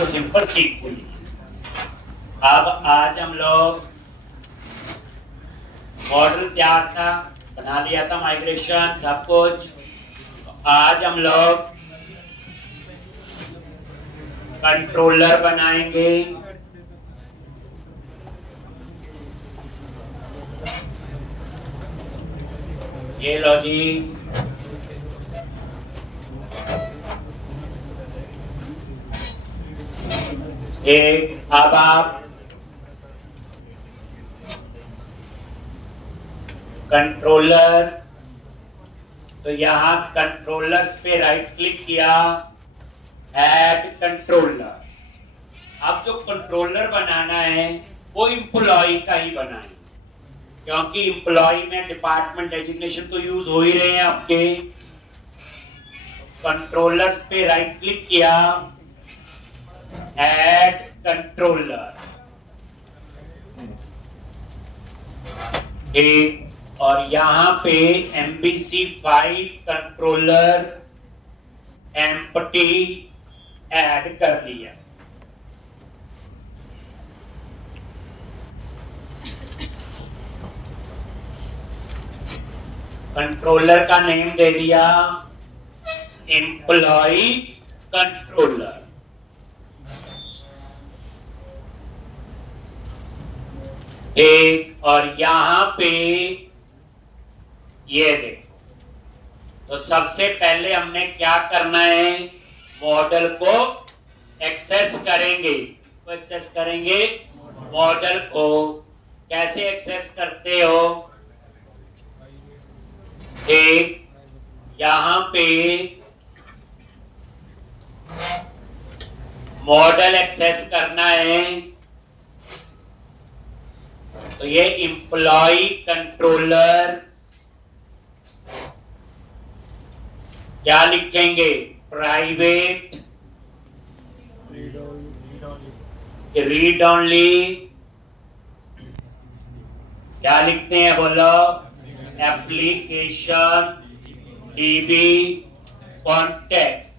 तो सिंपल सीख हुई। अब आज हम लोग मॉडल तैयार था, बना लिया था माइग्रेशन सब कुछ। तो आज हम लोग कंट्रोलर बनाएंगे। ये लो जी, एक अब आप कंट्रोलर, तो यहां कंट्रोलर्स पे राइट क्लिक किया, ऐड कंट्रोलर। अब जो कंट्रोलर बनाना है वो एम्प्लॉय का ही बनाएंगे, क्योंकि एम्प्लॉय में डिपार्टमेंट डेजिग्नेशन तो यूज हो ही रहे हैं आपके। कंट्रोलर्स पे राइट क्लिक किया, ऐड कंट्रोलर, एक, और यहां पे MVC5 कंट्रोलर एम्प्टी ऐड कर दिया। कंट्रोलर का नेम दे दिया एम्प्लॉय कंट्रोलर। एक, और यहां पे ये देखो, तो सबसे पहले हमने क्या करना है, मॉडल को एक्सेस करेंगे। इसको एक्सेस करेंगे, मॉडल को। कैसे एक्सेस करते हो, एक, यहां पे मॉडल एक्सेस करना है, तो ये एम्प्लॉय कंट्रोलर क्या लिखेंगे, प्राइवेट रीड ओनली, क्या लिखते हैं बोलो, एप्लीकेशन डीबी कॉन्टेक्स्ट।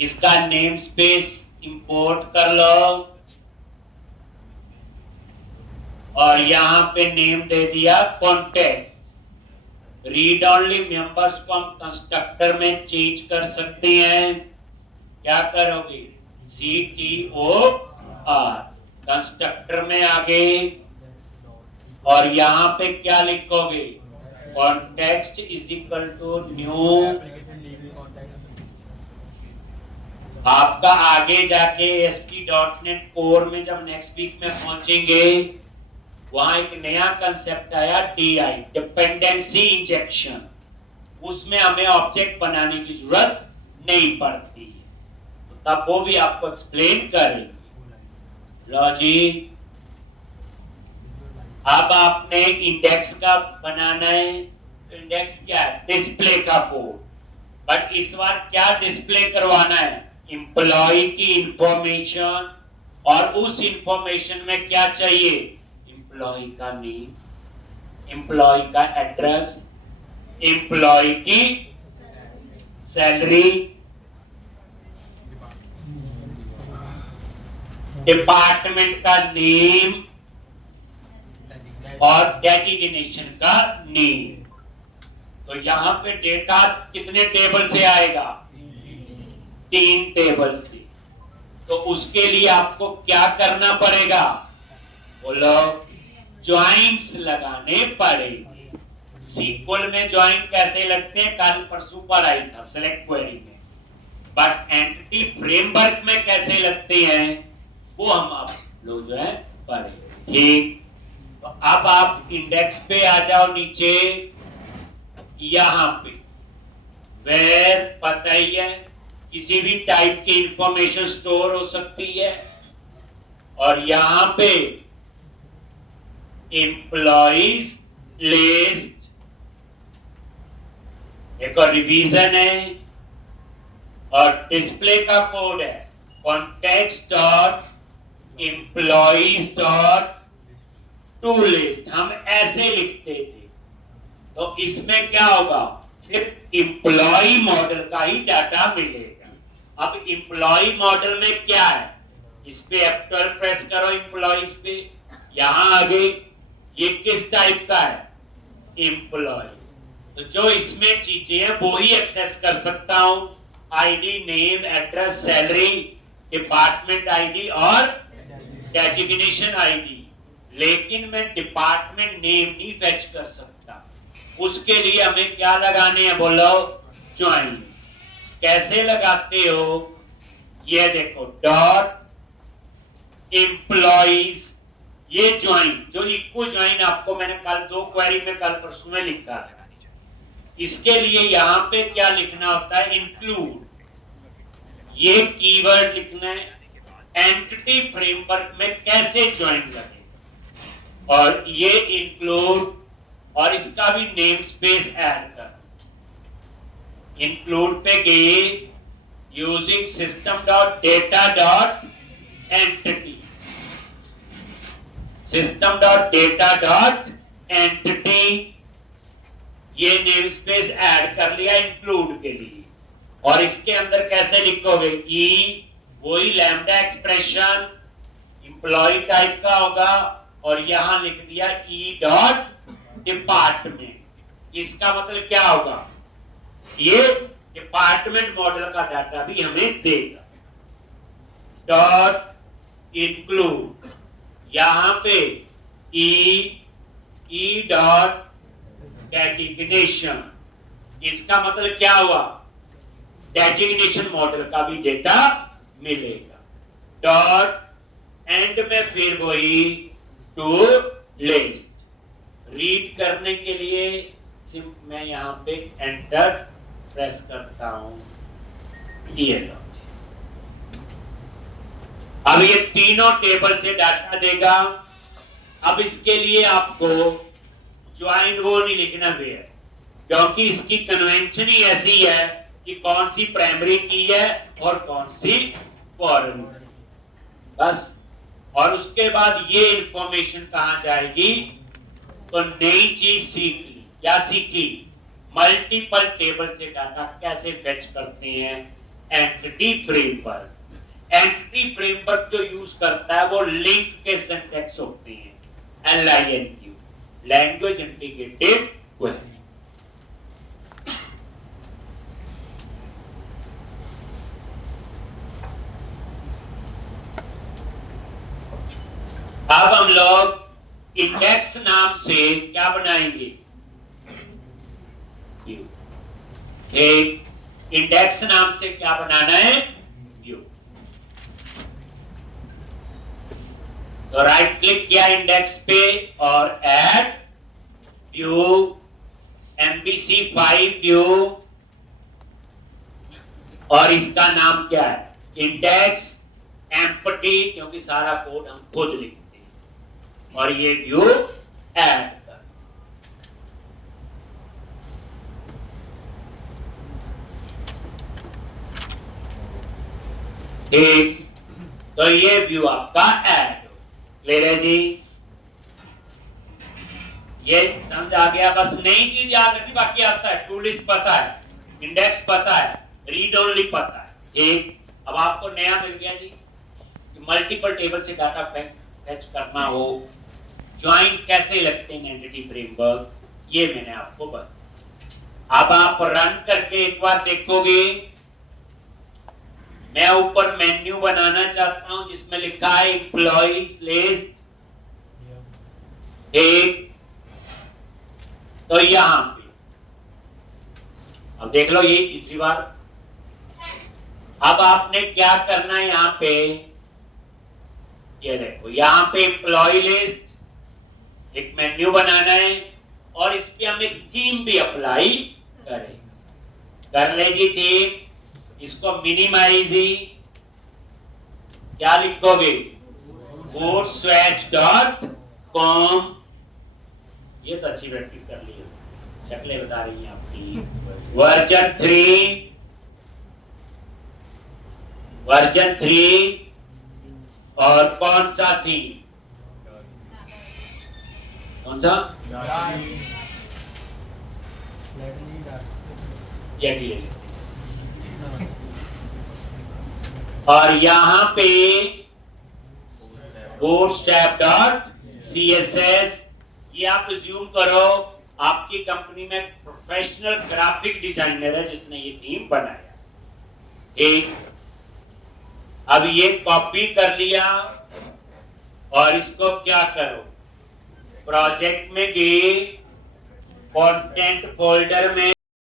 इसका नेम स्पेस इंपोर्ट कर लो, और यहां पे नेम दे दिया कॉन्टेक्स्ट। रीड ओनली मेंबर्स को हम कंस्ट्रक्टर में चेंज कर सकते हैं। क्या करोगे, CTOR कंस्ट्रक्टर में आगे, और यहां पे क्या लिखोगे, context is equal to new. आपका आगे जाके ASP.NET कोर में जब नेक्स्ट वीक में पहुंचेंगे, वहां एक नया कंसेप्ट आया, DI डिपेंडेंसी इंजेक्शन। उसमें हमें ऑब्जेक्ट बनाने की जरूरत नहीं पड़ती है, तो तब वो भी आपको एक्सप्लेन करेंगे। लो जी, अब आपने इंडेक्स का बनाना है। तो इंडेक्स क्या है, डिस्प्ले का कोड। बट इस बार क्या डिस्प्ले करवाना है, एम्प्लॉय की इंफॉर्मेशन, और उस इंफॉर्मेशन में क्या चाहिए, एम्प्लॉय का नेम, एम्प्लॉय का एड्रेस, एम्प्लॉय की सैलरी, डिपार्टमेंट का नेम, और डेजिग्नेशन का नेम। तो यहां पे डेटा कितने टेबल से आएगा, 3 टेबल से। तो उसके लिए आपको क्या करना पड़ेगा, बोलो, ज्वाइंट्स लगाने पड़ेंगे। SQL में ज्वाइंट कैसे लगते हैं, कल परसों पर आई था सेलेक्ट क्वेरी में, बट एंटिटी फ्रेमवर्क में कैसे लगते हैं वो हम आप लोग जो है पढ़ेंगे। ठीक, तो अब आप इंडेक्स पे आ जाओ नीचे, यहां पे वेयर पता ही है, किसी भी टाइप की इंफॉर्मेशन स्टोर हो सकती है, और यहां पे एम्प्लॉइज लिस्ट, एक और रिवीजन है, और डिस्प्ले का कोड है context dot employees dot to list. हम ऐसे लिखते थे, तो इसमें क्या होगा, सिर्फ एम्प्लॉय मॉडल का ही डाटा मिलेगा, अब एम्प्लॉय मॉडल में क्या है, इस पे F12 प्रेस करो, एम्प्लॉइज पे, यहां आ गई, ये किस टाइप का है, एम्प्लॉय। तो जो इसमें चीजें हैं वो ही एक्सेस कर सकता हूं, ID, name, address, salary, department ID और डेजिग्नेशन आईडी, लेकिन मैं डिपार्टमेंट नेम नहीं फेच कर सकता। उसके लिए हमें क्या लगाने हैं, बोलो, ज्वाइन। कैसे लगाते हो, ये देखो, डॉट एम्प्लॉइज, ये ज्वाइन, जो इक्को ज्वाइन आपको मैंने कल 2 क्वेरी में कल परसों में लिखा है। इसके लिए यहां पे क्या लिखना होता है, इंक्लूड, ये कीवर्ड लिखना है, एंटिटी फ्रेमवर्क में कैसे ज्वाइन लगेगा, और ये इंक्लूड, और इसका भी नेम स्पेस ऐड कर, इंक्लूड पे गए, using system dot data dot entity, system dot data dot entity, ये नेम स्पेस ऐड कर लिया इंक्लूड के लिए। और इसके अंदर कैसे लिखोगे, ई, वही लैम्डा एक्सप्रेशन एम्प्लॉय टाइप का होगा, और यहां लिख दिया ई डॉट डिपार्टमेंट। इसका मतलब क्या होगा, ये डिपार्टमेंट मॉडल का डाटा भी हमें देगा। डॉट इंक्लूड, यहां पे ई डॉट डेजिग्नेशन, इसका मतलब क्या हुआ, डेजिग्नेशन मॉडल का भी डेटा मिलेगा। डॉट एंड में फिर वही टू लिस्ट, रीड करने के लिए मैं यहां पे एंटर प्रेस करता हूं, ये लो, अब ये तीनों टेबल से डाटा देगा। अब इसके लिए आपको ज्वाइन वो नहीं लिखना वेयर, क्योंकि इसकी कन्वेंशन ही ऐसी है कि कौन सी प्राइमरी की है और कौन सी फॉरेन, बस। और उसके बाद ये इंफॉर्मेशन कहां जाएगी, तो नई चीज सीख ली, क्या सीखी, मल्टीपल टेबल से डाटा कैसे फेच करते हैं, एंटिटी फ्रेमवर्क। एंटिटी फ्रेमवर्क जो यूज करता है वो लिंक के सिंटैक्स होते हैं, LINQ, लैंग्वेज इंटीग्रेटेड क्वेरी। अब हम लोग इंडेक्स नाम से क्या बनाएंगे, एक इंडेक्स नाम से क्या बनाना है, व्यू। तो राइट क्लिक किया इंडेक्स पे और ऐड व्यू, MVC5 व्यू, और इसका नाम क्या है, इंडेक्स एम्प्टी, क्योंकि सारा कोड हम खुद लिखते हैं, और ये व्यू ऐड कर। ठीक, तो ये व्यू आपका ऐड हो, क्लियर है जी, ये समझ आ गया। बस नई चीज याद रखनी, बाकी आता है, टू लिस्ट पता है, इंडेक्स पता है, रीड ओनली पता है। ठीक, अब आपको नया मिल गया जी, मल्टीपल टेबल से डाटा फेच करना हो, ज्वाइन कैसे लगते हैं एंटिटी फ्रेमवर्क, ये मैंने आपको बताया। अब आप रन करके एक बार देखोगे, मैं ऊपर मेन्यू बनाना चाहता हूं जिसमें लिखा है एम्प्लॉइज लिस्ट, एक, तो यहां पे अब देख लो, ये तीसरी बार। अब आपने क्या करना है, यहां पे ये देखो, यहां पे एम्प्लॉय लिस्ट एक मेन्यू बनाना है, और इस पे हम एक थीम भी अप्लाई करें, कर लेगी थीम। इसको मिनिमाइज ही, क्या लिखोगे, woodswatch.com, ये तो अच्छी प्रैक्टिस कर ली है, शक्लें बता रही हैं आपकी। वर्जन 3 और कौन सा थी, कौन सा, और यहां पे bootstrap.css, ये आप ज्यूम करो आपकी कंपनी में प्रोफेशनल ग्राफिक डिजाइनर है जिसने ये थीम बनाया। एक अब ये कॉपी कर लिया और इसको क्या करो, प्रोजेक्ट में गए, कंटेंट फोल्डर में